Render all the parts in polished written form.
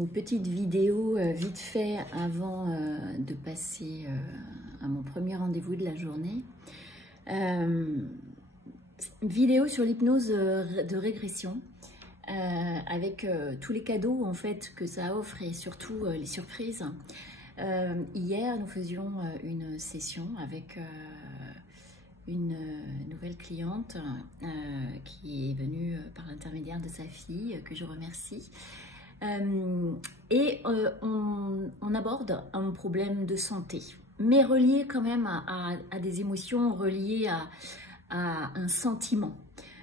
une petite vidéo vite fait avant de passer à mon premier rendez-vous de la journée. Vidéo sur l'hypnose de régression avec tous les cadeaux en fait que ça offre et surtout les surprises. Hier, nous faisions une session avec une nouvelle cliente qui est venue par l'intermédiaire de sa fille, que je remercie. On aborde un problème de santé, mais relié quand même à des émotions, reliées à un sentiment,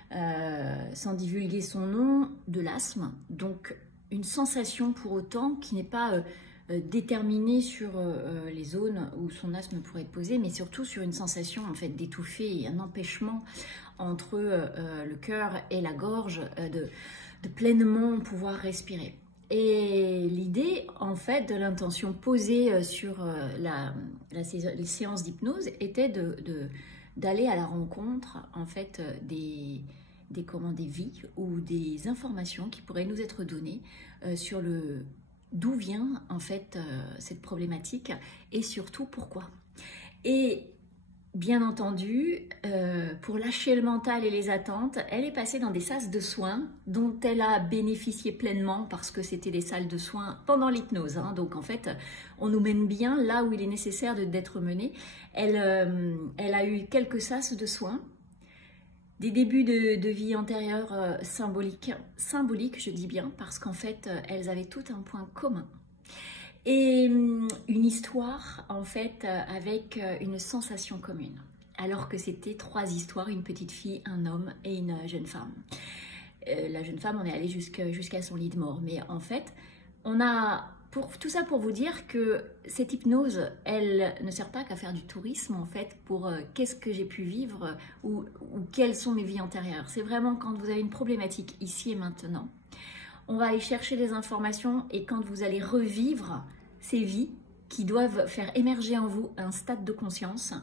sans divulguer son nom, de l'asthme, donc une sensation pour autant qui n'est pas déterminée sur les zones où son asthme pourrait être posé, mais surtout sur une sensation en fait d'étouffer et un empêchement entre le cœur et la gorge de pleinement pouvoir respirer. Et l'idée, en fait, de l'intention posée sur les séances d'hypnose était d'aller à la rencontre, en fait, des vies ou des informations qui pourraient nous être données sur d'où vient, en fait, cette problématique et surtout pourquoi. Et bien entendu, pour lâcher le mental et les attentes, elle est passée dans des sas de soins dont elle a bénéficié pleinement parce que c'était des salles de soins pendant l'hypnose. Donc en fait, on nous mène bien là où il est nécessaire d'être mené. Elle a eu quelques sas de soins, des débuts de vie antérieure symboliques, je dis bien, parce qu'en fait, elles avaient tout un point commun. Et une histoire, en fait, avec une sensation commune. Alors que c'était 3 histoires, une petite fille, un homme et une jeune femme. La jeune femme, on est allé jusqu'à son lit de mort. Mais en fait, on a... Tout ça pour vous dire que cette hypnose, elle ne sert pas qu'à faire du tourisme, en fait, pour qu'est-ce que j'ai pu vivre ou quelles sont mes vies antérieures. C'est vraiment quand vous avez une problématique ici et maintenant. On va aller chercher des informations et quand vous allez revivre ces vies qui doivent faire émerger en vous un stade de conscience,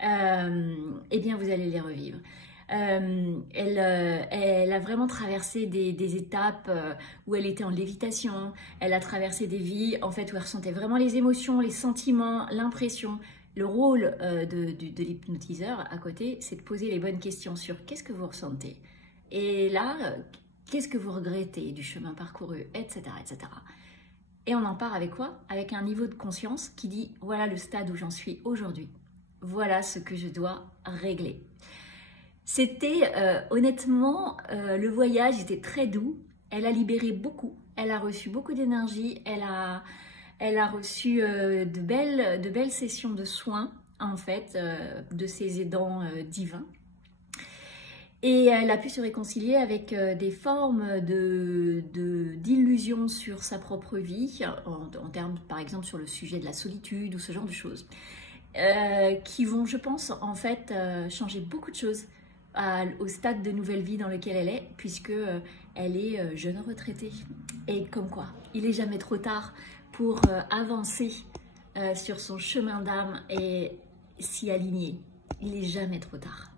eh bien vous allez les revivre. Elle a vraiment traversé des étapes où elle était en lévitation, elle a traversé des vies en fait où elle ressentait vraiment les émotions, les sentiments, l'impression. Le rôle de l'hypnotiseur à côté, c'est de poser les bonnes questions sur qu'est-ce que vous ressentez. Et là, qu'est-ce que vous regrettez du chemin parcouru, etc., etc. Et on en part avec quoi? Avec un niveau de conscience qui dit voilà le stade où j'en suis aujourd'hui. Voilà ce que je dois régler. C'était honnêtement, le voyage était très doux. Elle a libéré beaucoup. Elle a reçu beaucoup d'énergie. Elle a reçu de belles sessions de soins en fait de ses aidants divins. Et elle a pu se réconcilier avec des formes d'illusions sur sa propre vie, en termes, par exemple, sur le sujet de la solitude ou ce genre de choses, qui vont, je pense, en fait, changer beaucoup de choses au stade de nouvelle vie dans lequel elle est, puisque elle est jeune retraitée. Et comme quoi, il n'est jamais trop tard pour avancer sur son chemin d'âme et s'y aligner. Il n'est jamais trop tard.